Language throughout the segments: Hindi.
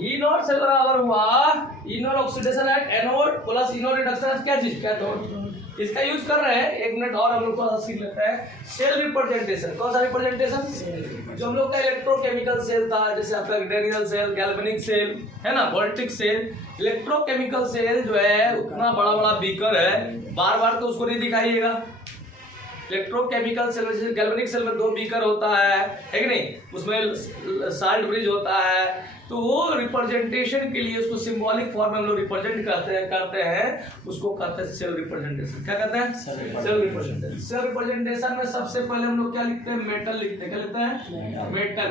ई नॉट से बराबर हुआ E nought oxidation at anode plus E nought reduction क्या चीज कैथोड। इसका यूज कर रहे हैं, एक मिनट और हम लोग थोड़ा सीख लेते हैं। सेल रिप्रेजेंटेशन, कौन सा रिप्रेजेंटेशन? जो हम लोग का इलेक्ट्रोकेमिकल सेल था, जैसे आपका डेनियल सेल, गैल्वेनिक सेल है ना, वोल्टिक सेल। इलेक्ट्रोकेमिकल सेल जो है उतना बड़ा बड़ा बीकर है, बार बार तो उसको नहीं दिखाइएगा। इलेक्ट्रोकेमिकल सेल जैसे गैल्वेनिक सेल में 2 बीकर होता है कि नहीं, उसमें साल्ट ब्रिज होता है, तो वो रिप्रेजेंटेशन के लिए उसको सिंबॉलिक फॉर्म में हम लोग रिप्रेजेंट करते हैं, उसको कहते हैं सेल रिप्रेजेंटेशन। क्या कहते हैं? Cell representation. सेल रिप्रेजेंटेशन में सबसे पहले हम लोग क्या लिखते हैं? मेटल लिखते हैं। क्या लिखते हैं? मेटल।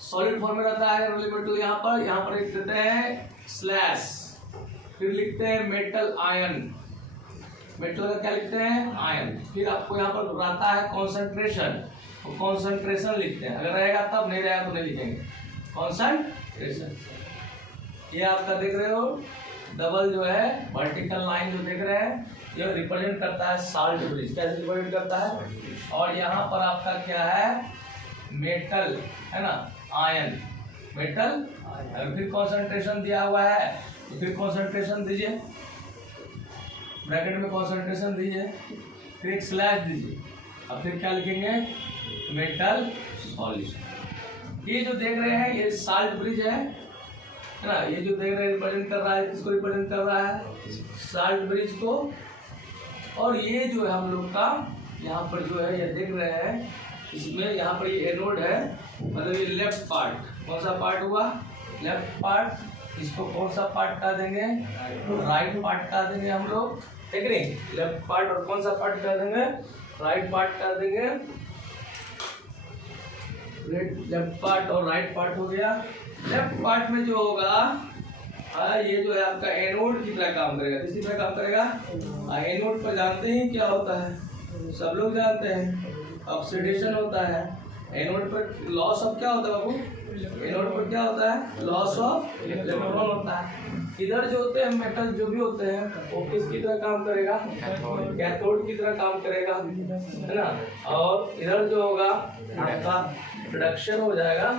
सॉलिड फॉर्म में रहता है मेटल, यहाँ पर लिख देते हैं स्लैश, फिर लिखते हैं मेटल आयन। मेटल का क्या लिखते हैं? आयन। फिर आपको यहाँ पर रहता है कॉन्सेंट्रेशन, कॉन्सेंट्रेशन लिखते हैं। अगर रहेगा तब, नहीं रहेगा तो नहीं लिखेंगे। कॉन्सेंट्रेशन, ये आपका देख रहे हो डबल जो है वर्टिकल लाइन जो देख रहे हैं, ये रिप्रेजेंट करता है साल्ट ब्रिज। कैसे रिप्रेजेंट करता है? और यहाँ पर आपका क्या है? मेटल है ना, आयन, मेटल। और फिर कॉन्सेंट्रेशन दिया हुआ है, तो फिर कॉन्सेंट्रेशन दीजिए, ब्रैकेट में कॉन्सेंट्रेशन दीजिए, फिर एक स्लैश दीजिए। अब फिर क्या लिखेंगे? Metal solution. ये जो देख रहे हैं ये साल्ट ब्रिज है ना, ये जो देख रहे हैं रिप्रेजेंट कर रहा है, किसको रिप्रेजेंट कर रहा है? साल्ट ब्रिज को। और ये जो है हम लोग का यहाँ पर जो है ये देख रहे हैं, इसमें यहाँ पर ये एनोड है, मतलब ये लेफ्ट पार्ट। कौन सा पार्ट हुआ? Left part. इसको कौन सा पार्ट कह देंगे? राइट पार्ट कह देंगे हम लोग, ठीक नहीं? लेफ्ट पार्ट और कौन सा पार्ट कह देंगे? राइट पार्ट कह देंगे। लेफ्ट पार्ट और राइट पार्ट हो गया। लेफ्ट पार्ट में जो होगा ये जो है आपका एनोड की तरह काम करेगा। किस तरह काम करेगा? एनोड पर जानते हैं क्या होता है, सब लोग जानते हैं, ऑक्सीडेशन होता है। एनोड पर लॉस ऑफ क्या होता है बाबू? एनोड पर क्या होता है? लॉस ऑफ इलेक्ट्रॉन होता है। इधर जो होते हैं मेटल जो भी होते हैं वो किसकी तरह काम करेगा? कैथोड की तरह काम करेगा, है ना। और इधर जो होगा आपका रिडक्शन हो जाएगा,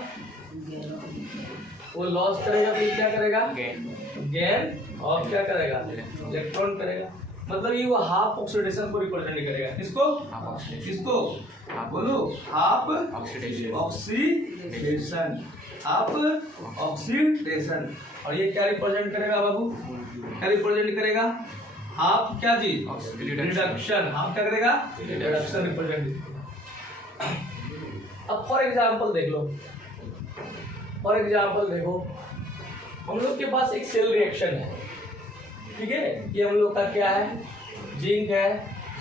वो लॉस करेगा, फिर क्या करेगा? गेन। और क्या करेगा? इलेक्ट्रॉन करेगा। मतलब ये वो हाफ ऑक्सीडेशन को रिप्रेजेंट करेगा। किसको? किसको बोलो? Half oxidation, half oxidation. और ये क्या रिप्रेजेंट करेगा बाबू? क्या रिप्रेजेंट करेगा? हाफ क्या चीज? रिडक्शन। हाफ क्या करेगा? Reduction represent. अब फॉर एग्जाम्पल देख लो, फॉर एग्जाम्पल देखो, हम लोग के पास एक सेल रिएक्शन है, ठीक है। ये हम लोग का क्या है? जिंक है,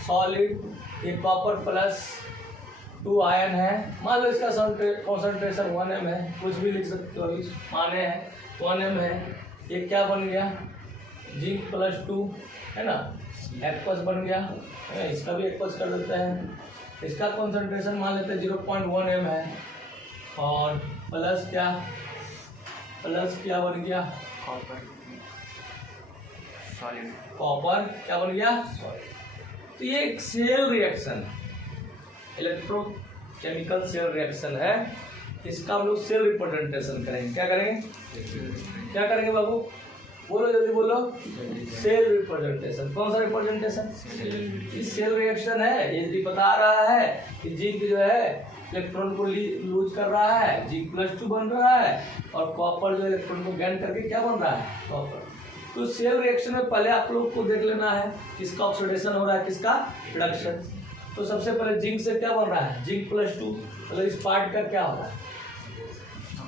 सॉलिड, ये कॉपर प्लस 2 आयन है। मान लो इसका कॉन्सेंट्रेशन 1m है, कुछ भी लिख सकते हो, माने हैं 1m है। ये क्या बन गया? जिंक प्लस 2 है ना, एक्वस बन गया। इसका भी एक्वस कर देते हैं। इसका कॉन्सेंट्रेशन मान लेते हैं 0.1m है, और प्लस क्या? प्लस क्या बन गया? सॉलिड, कॉपर क्या बन गया? तो ये एक cell reaction, electrochemical cell reaction है। इसका हम लोग सेल रिप्रेजेंटेशन करेंगे। क्या करेंगे? क्या करेंगे बाबू? बोलो जल्दी बोलो। Cell representation. कौन सा रिप्रेजेंटेशन? इस सेल रिएक्शन है, ये बता रहा है कि जिंक जो है इलेक्ट्रॉन को लूज कर रहा है, जिंक +2 बन रहा है, और कॉपर जो इलेक्ट्रॉन को गेन करके क्या बन रहा है? कॉपर। तो सेल रिएक्शन में पहले आप लोग को देख लेना है किसका ऑक्सीडेशन हो रहा है, किसका रिडक्शन। तो सबसे पहले जिंक से क्या बन रहा है? जिंक +2, मतलब इस पार्ट का क्या हो रहा है?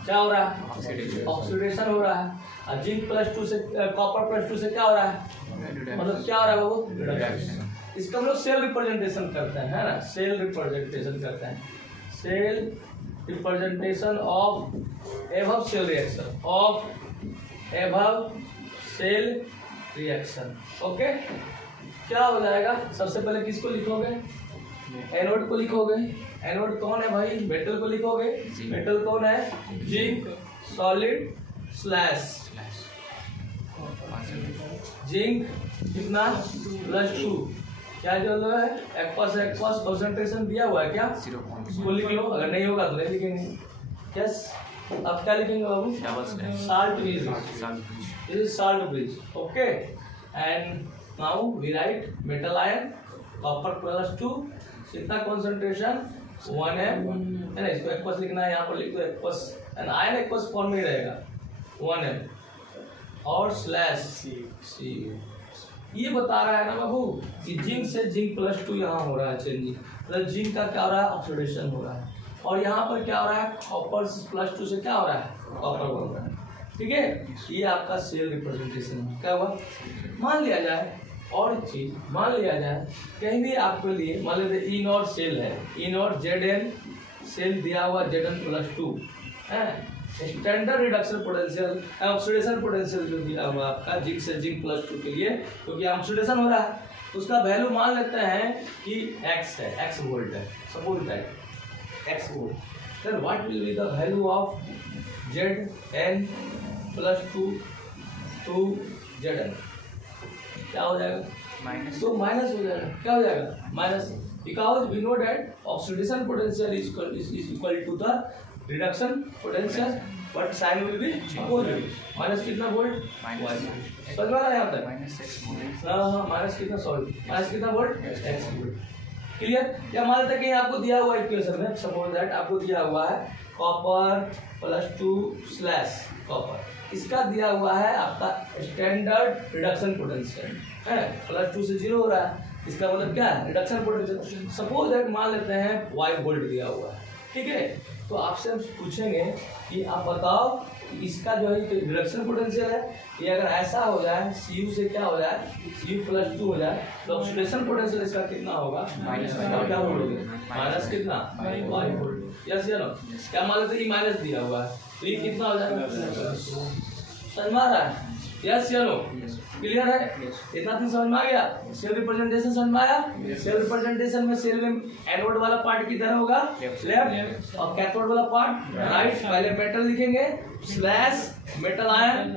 क्या हो रहा है? ऑक्सीडेशन हो रहा है। और जिंक +2 से कॉपर +2 से क्या हो रहा है? मतलब क्या हो रहा है बाबू? रिडक्शन। इसका हम लोग सेल रिप्रेजेंटेशन करते हैं, है ना। सेल रिप्रेजेंटेशन करते हैं। Cell representation of above cell reaction, of above cell reaction. Okay, क्या हो जाएगा? सबसे पहले किसको लिखोगे? एनोड को लिखोगे। एनोड कौन है भाई? मेटल को लिखोगे। मेटल कौन है? Zinc, solid, slash. जिंक कितना? +2। क्या जो है? एक्वस, एक्वस कॉन्सेंट्रेशन दिया हुआ है क्या? 0. इसको लिख लो, अगर नहीं होगा तो नहीं लिखेंगे। यस, अब क्या लिखेंगे बाबू? Salt bridge, this is salt bridge, okay. And now we write metal ion copper +2, कितना कॉन्सेंट्रेशन 1m है ना, इसको एक्वस लिखना है, यहाँ पर लिख दो aqueous, and ion aqueous form में ही रहेगा 1m और स्लैश सी। ये बता रहा है ना बाबू कि जिंक से जिंक +2 यहाँ हो रहा है चेंजिंग, मतलब जिंक का क्या हो रहा है? ऑक्सीडेशन हो रहा है। और यहाँ पर क्या हो रहा है? कॉपर +2 से क्या हो रहा है? कॉपर बन रहा है, ठीक है। ये आपका सेल रिप्रेजेंटेशन है। क्या हुआ? मान लिया जाए और एक चीज, मान लिया जाए कहीं भी आपके लिए मान लीजिए ई नॉट सेल है, ई नॉट Zn सेल दिया हुआ Zn+2 है, standard reduction potential oxidation potential जो दिया हुआ आपका जिंक से जिंक +2 के लिए, क्योंकि ऑक्सीडेशन हो रहा है, तो उसका वैल्यू मान लेते हैं कि x है, x वोल्ट है, suppose that x volt, then what will be the value of Zn+2 to Zn? क्या हो जाएगा? माइनस, तो माइनस हो जाएगा। क्या हो जाएगा? Minus, because we know that oxidation potential is equal to the reduction potential, but sign will be opposite. Minus कितना वोल्ट? समझ में आ रहा है यहाँ तक? हाँ, माइनस कितना, सॉरी माइनस कितना वोल्ट? x volt, clear. या मान लेते हैं कि आपको दिया हुआ इक्वेशन में, सपोज दैट आपको दिया हुआ है कॉपर +2 स्लैश कॉपर, इसका दिया हुआ है आपका स्टैंडर्ड रिडक्शन पोटेंशियल है, +2 से 0 हो रहा है, इसका मतलब क्या है? Reduction potential. सपोज दैट मान लेते हैं y वोल्ट दिया हुआ है, ठीक है। तो आपसे हम पूछेंगे कि आप बताओ कि इसका जो है रिडक्शन पोटेंशियल है, ये अगर ऐसा हो जाए Cu से क्या हो जाए? Cu+2 हो जाए, तो ऑक्सीडेशन पोटेंशियल इसका कितना होगा? माइनस। क्या बोलोगे? माइनस कितना? y वोल्ट, यस या नो? क्या मान लेते हैं कि माइनस दिया हुआ है, तो ये कितना हो जाएगा? समझ में आ रहा है? यस या नो? क्लियर है? इतना चीज समझ में आ गया? सेल रिप्रेजेंटेशन समझ में आया? सेल रिप्रेजेंटेशन में सेल में एनोड वाला पार्ट किधर होगा? लेफ्ट, और कैथोड वाला पार्ट राइट। पहले मेटल लिखेंगे स्लैश मेटल आयन,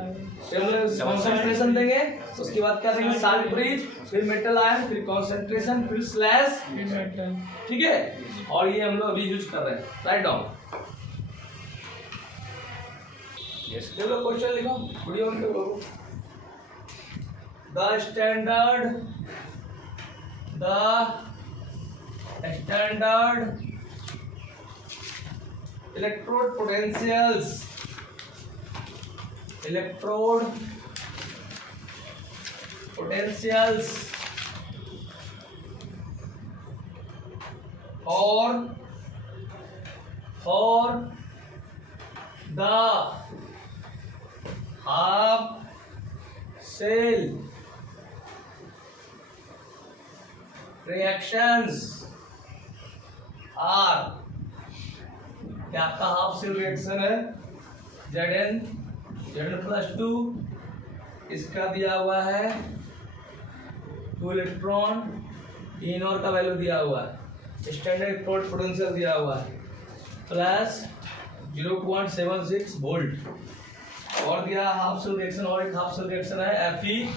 कॉन्सेंट्रेशन देंगे, उसके बाद क्या देंगे? साल्ट ब्रिज, फिर मेटल आयन, फिर कॉन्सेंट्रेशन, फिर स्लैश मेटल, ठीक है। और ये हम लोग अभी यूज कर रहे हैं। राइट डाउन, चलो क्वेश्चन लिखो, वीडियो ऑन करो। The standard electrode potentials for the half cell reactions are, क्या आपका हाफ सेल रिएक्शन है Zn+2, इसका दिया हुआ है 2 इलेक्ट्रॉन, ई नॉट का वैल्यू दिया हुआ है, स्टैंडर्ड इलेक्ट्रोड पोटेंशियल दिया हुआ है प्लस 0.76 वोल्ट, और दिया हाफ सेल रिएक्शन, और एक हाफ सेल रिएक्शन है Fe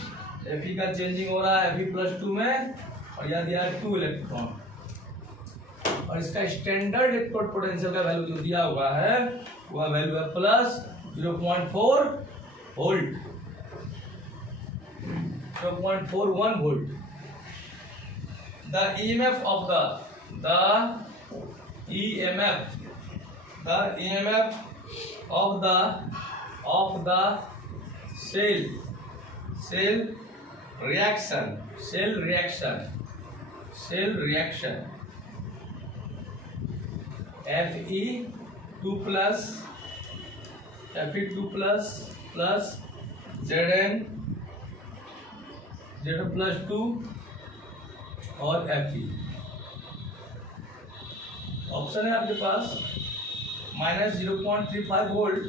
का चेंजिंग हो रहा है Fe+2 में, और यह दिया है 2 इलेक्ट्रॉन, और इसका स्टैंडर्ड इलेक्ट्रोड पोटेंशियल का वैल्यू जो दिया हुआ है वह वैल्यू है +0.4 volt, 0.41 volt. The EMF of the cell reaction Fe2 plus Zn+2 और Fe। ऑप्शन है आपके पास -0.35 वोल्ट,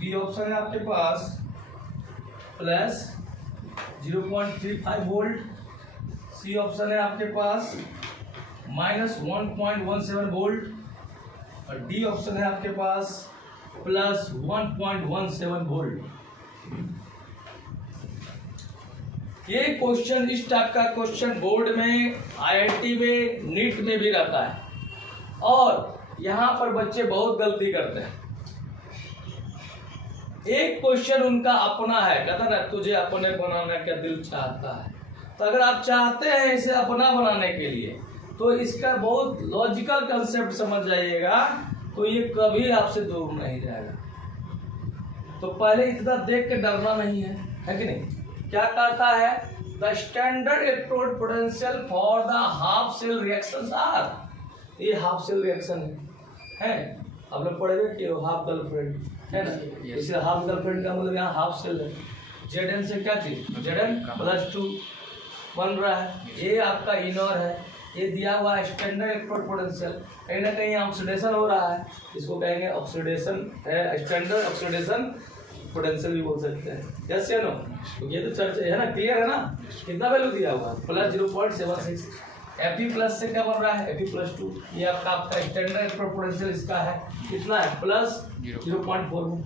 बी ऑप्शन है आपके पास +0.35 वोल्ट, सी ऑप्शन है आपके पास -1.17 वोल्ट, और डी ऑप्शन है आपके पास +1.17 वोल्ट। ये क्वेश्चन, इस टाइप का क्वेश्चन बोर्ड में, आईआईटी में, नीट में भी रहता है, और यहाँ पर बच्चे बहुत गलती करते हैं। एक क्वेश्चन उनका अपना है, कहता ना तुझे अपने बनाने का दिल चाहता है। तो अगर आप चाहते हैं इसे अपना बनाने के लिए तो इसका बहुत लॉजिकल कंसेप्ट समझ जाइएगा, तो ये कभी आपसे दूर नहीं जाएगा। तो पहले इतना देख के डरना नहीं है कि नहीं। क्या करता है, the standard electrode potential for the half cell reaction are, ये हाफ सेल रिएक्शन है आप लोग पढ़ेंगे कि हाफ गर्लफ्रेंड है ना, इसे हाफ गर्लफ्रेंड का मतलब यहाँ हाफ सेल है। Zn से क्या चीज, Zn +2 बन रहा है, ये आपका इनर है, ये दिया हुआ है स्टैंडर्ड इलेक्ट्रोड पोटेंशियल, कहीं ना कहीं ऑक्सीडेशन हो रहा है, इसको कहेंगे ऑक्सीडेशन है, स्टैंडर्ड ऑक्सीडेशन पोटेंशियल भी बोल सकते हैं। यस या नो, तो ये तो चर्चा है ना, क्लियर है ना। कितना वैल्यू दिया हुआ है, +0.76। Fe+ से क्या बन रहा है, Fe+2, ये आपका स्टैंडर्ड इलेक्ट्रोड पोटेंशियल इसका है कितना है, +0.41।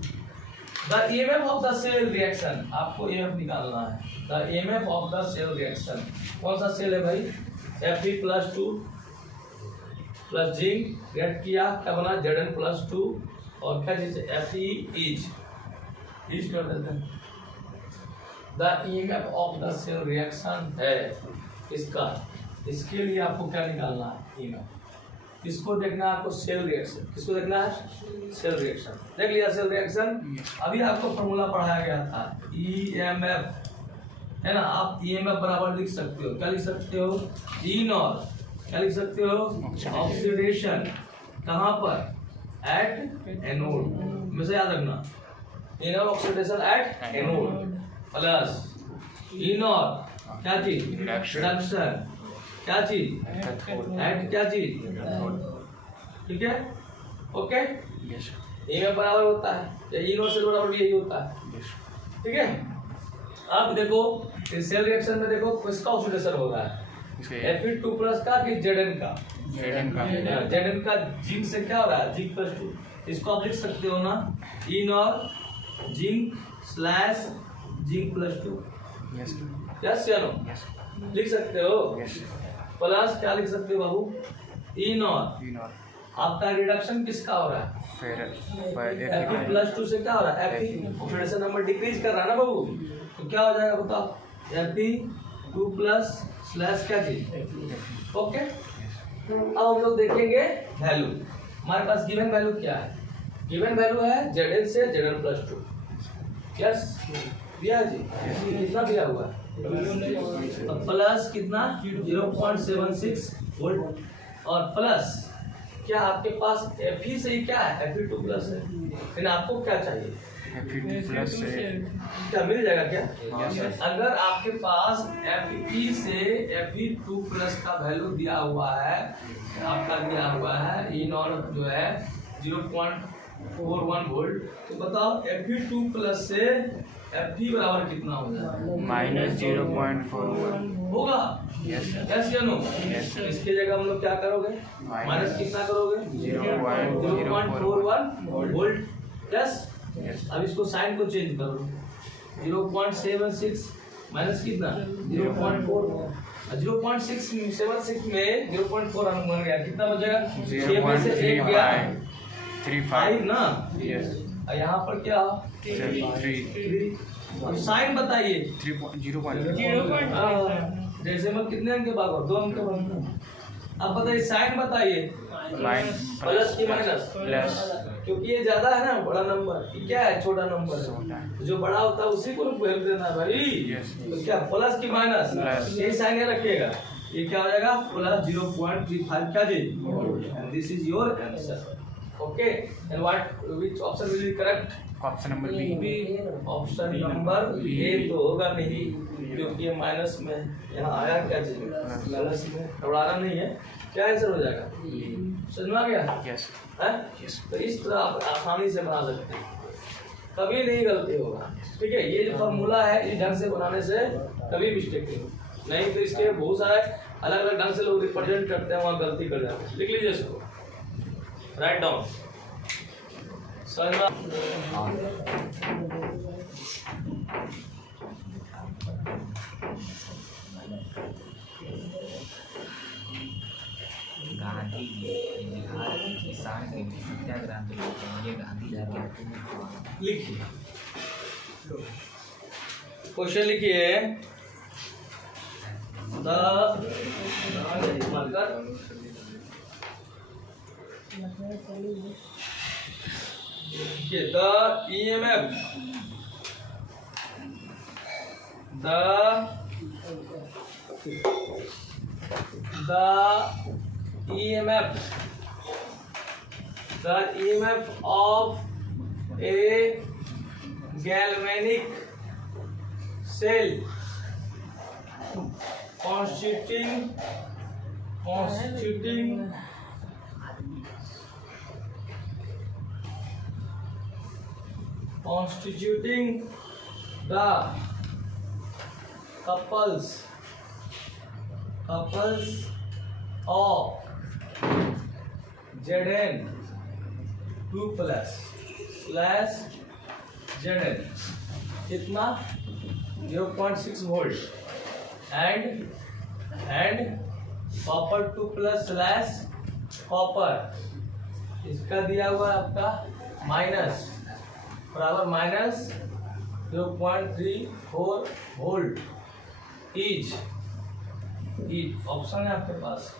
The EMF of the cell reaction, आपको EMF निकालना है। The EMF of the cell reaction, कौन सा सेल है भाई, Fe+2 प्लस जिंक रिएक्ट किया, क्या बना, Zn+2 और क्या चीज Fe इज कर देते हैं। The EMF of the cell reaction है इसका, इसके लिए आपको क्या निकालना है, EMF। किसको देखना है आपको, सेल रिएक्शन। किसको देखना है, सेल रिएक्शन। देख लिया सेल रिएक्शन। अभी आपको फॉर्मूला पढ़ाया गया था EMF है ना, आप EMF बराबर लिख सकते हो, क्या लिख सकते हो, E0, क्या लिख सकते हो, ऑक्सीडेशन, कहाँ पर, एट एनोड, हमेशा याद रखना, inner oxidation at anode, plus E0 क्या चीज, रिडक्शन, क्या चीज, एट क्या चीज, ठीक है, ओके। EMF बराबर होता है, E0 से बराबर भी यही होता है, ठीक है। अब देखो इस सेल रिएक्शन में देखो किसका ऑक्सीडेशन हो रहा है, Fe2+ का कि Zn का, Zn का जिंक से क्या हो रहा है, जिंक+2, इसको आप लिख सकते हो ना, E0 जिंक/जिंक+2, यस या नो, लिख सकते हो, प्लस क्या लिख सकते हो बाबू, E0 आपका रिडक्शन किसका हो रहा है, Fe+2 से क्या हो रहा है, Fe ऑक्सीडेशन नंबर डिक्रीज कर रहा है ना बाबू, तो क्या हो जाएगा बताओ, Fe2+ क्या चीज, ओके। अब हम लोग देखेंगे वैल्यू, हमारे पास गिवन वैल्यू क्या है, गिवन वैल्यू है Zn से Zn+2, यस दिया जी, कितना दिया हुआ है, प्लस कितना 0.76 वोल्ट, और प्लस क्या आपके पास Fe से ही क्या है, Fe2+ है, लेकिन आपको क्या चाहिए, Fe2+ से क्या मिल जाएगा क्या, अगर आपके पास Fe से Fe2+ का वैल्यू दिया हुआ है, आपका दिया हुआ है E0 जो है 0.41 वोल्ट, तो बताओ Fe2+ से Fe बराबर कितना हो जाएगा, -0.41 होगा, यस या नो। इसके जगह हम लोग क्या करोगे, माइनस कितना करोगे, 0.41 वोल्ट, यस। अब इसको साइन को चेंज करो, 0.76 माइनस कितना 0.4, 0.676 में 0.4 बन गया, कितना बचेगा, 6 में से 1 गया 5 ना, यस, यहाँ पर क्या 3 अब साइन बताइए, 0.0 डेसिमल कितने अंक के बाद, 2 अंक के बाद। अब बताइए साइन बताइए, प्लस की माइनस, प्लस, क्योंकि ये ज्यादा है ना, बड़ा नंबर, ये क्या है, छोटा नंबर, जो बड़ा होता है उसी को वैल्यू देना है भाई, तो क्या प्लस की माइनस, यही साइन रखिएगा, ये क्या हो जाएगा, +0.35 क्या जी, this is your answer, okay. And what which option will be correct, option number B, option number A तो होगा नहीं, क्योंकि ये माइनस में, यहाँ आया क्या चीज प्लस में, घबराना नहीं है, क्या आंसर हो जाएगा, समझ में आ गया, यस है, तो इस तरह आप आसानी से बना सकते हैं, कभी नहीं गलती होगा, ठीक है। ये जो फॉर्मूला है इस ढंग से बनाने से कभी मिस्टेक नहीं, तो इसके बहुत सारे अलग अलग ढंग से लोग रिप्रेजेंट करते हैं, वहाँ गलती कर जाते हैं, लिख लीजिए इसको, राइट डाउन, गांधी जी बिहार किसान के सत्याग्रह आंदोलन के लिए गांधी जी के लिखिए क्वेश्चन लिखिए the EMF of a galvanic cell constituting the couples of Zn 2 plus Zn कितना 0.6 volt and copper 2 plus copper इसका दिया हुआ है आपका माइनस बराबर माइनस 0.34 वोल्ट इज ऑप्शन है आपके पास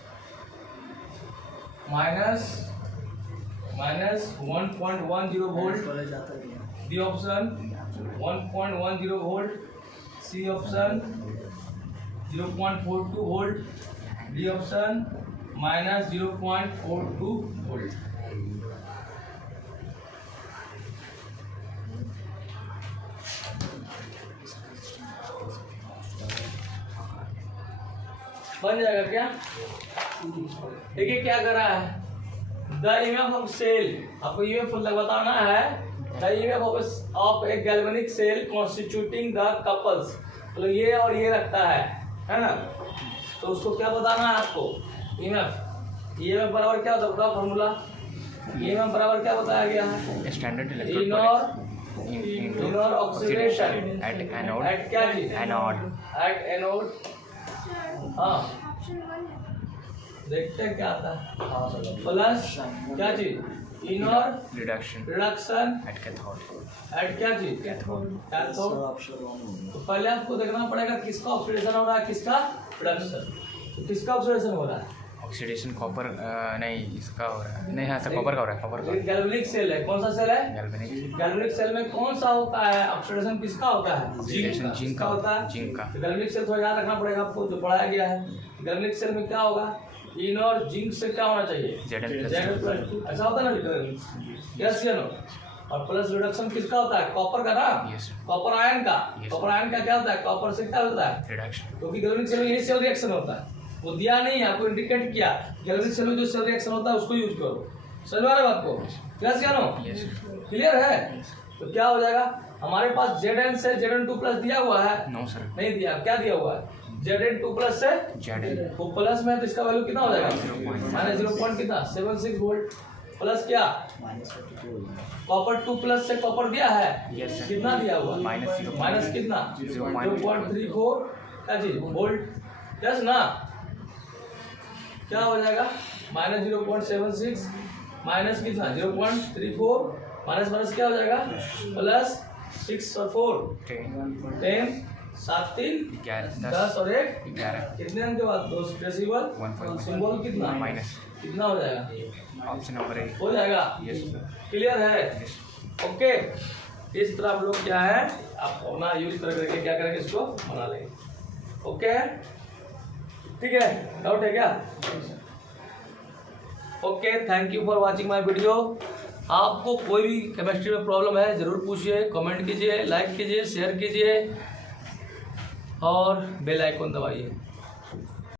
minus 1.10 volt D option 1.10 volt C option 0.42 volt D option minus 0.42 volt बन जाएगा क्या? देखिए क्या कर रहा है द EMF ऑफ सेल आपको EMF बताना है the EMF of a galvanic cell constituting the couples तो ये और ये रखता है ना तो उसको क्या बताना है आपको EMF बराबर क्या होता है बताओ फॉर्मूला EMF बराबर क्या बताया गया है standard inner oxidation at anode at क्या चीज एट एनोड हाँ देखते हैं क्या आता है प्लस क्या चीज inner reduction at cathode at क्या चीज कैथोड तो पहले आपको देखना पड़ेगा किसका ऑक्सीडेशन हो रहा है किसका रिडक्शन तो किसका ऑक्सीडेशन हो रहा है ऑक्सीडेशन कॉपर नहीं इसका हो रहा है नहीं हाँ सर कॉपर का हो रहा है कॉपर का गैल्वेनिक सेल है कौन सा सेल है गैल्वेनिक सेल में कौन सा होता है ऑक्सीडेशन किसका होता है ऑक्सीडेशन जिंक का होता है जिंक का गैल्वेनिक सेल थोड़ा याद रखना पड़ेगा आपको जो पढ़ाया गया है गैल्वेनिक सेल में क्या होगा इन और जिंक से क्या होना चाहिए Zn+2 ऐसा होता है ना यस या नो और प्लस रिडक्शन किसका होता है कॉपर का ना कॉपर आयन का कॉपर आयन का क्या होता है कॉपर से क्या होता है रिडक्शन क्योंकि गैल्वेनिक सेल में यही सेल रिएक्शन होता है वो दिया नहीं है आपको इंडिकेट किया गैल्वेनिक सेल में जो सेल रिएक्शन होता है उसको यूज करो समझ आ रहा है बात को यस या नो क्लियर है तो क्या हो जाएगा हमारे पास Zn से Zn2 प्लस दिया हुआ है नो सर नहीं दिया क्या दिया हुआ है Zn2 प्लस से Zn वो प्लस में तो इसका वैल्यू कितना हो जाएगा माइनस 0. कितना 76 वोल्ट प्लस क्या कॉपर 2 प्लस से कॉपर दिया है कितना दिया हुआ माइनस कितना 0.34 क्या चीज वोल्ट यस ना क्या हो जाएगा माइनस 0.76 माइनस कितना 0.34 माइनस क्या हो जाएगा प्लस 6 और 4 10 7 3 10 और 1 कितने अंक के बाद 2 डेसिबल सिंबल कितना माइनस कितना हो जाएगा ऑप्शन नंबर ए हो जाएगा क्लियर है ओके इस तरह हम लोग क्या है आप अपना यूज करके क्या करेंगे इसको बना लेंगे ओके ठीक है डाउट है क्या okay thank you for watching my video आपको कोई भी केमिस्ट्री में प्रॉब्लम है ज़रूर पूछिए कमेंट कीजिए लाइक कीजिए शेयर कीजिए और बेल आइकन दबाइए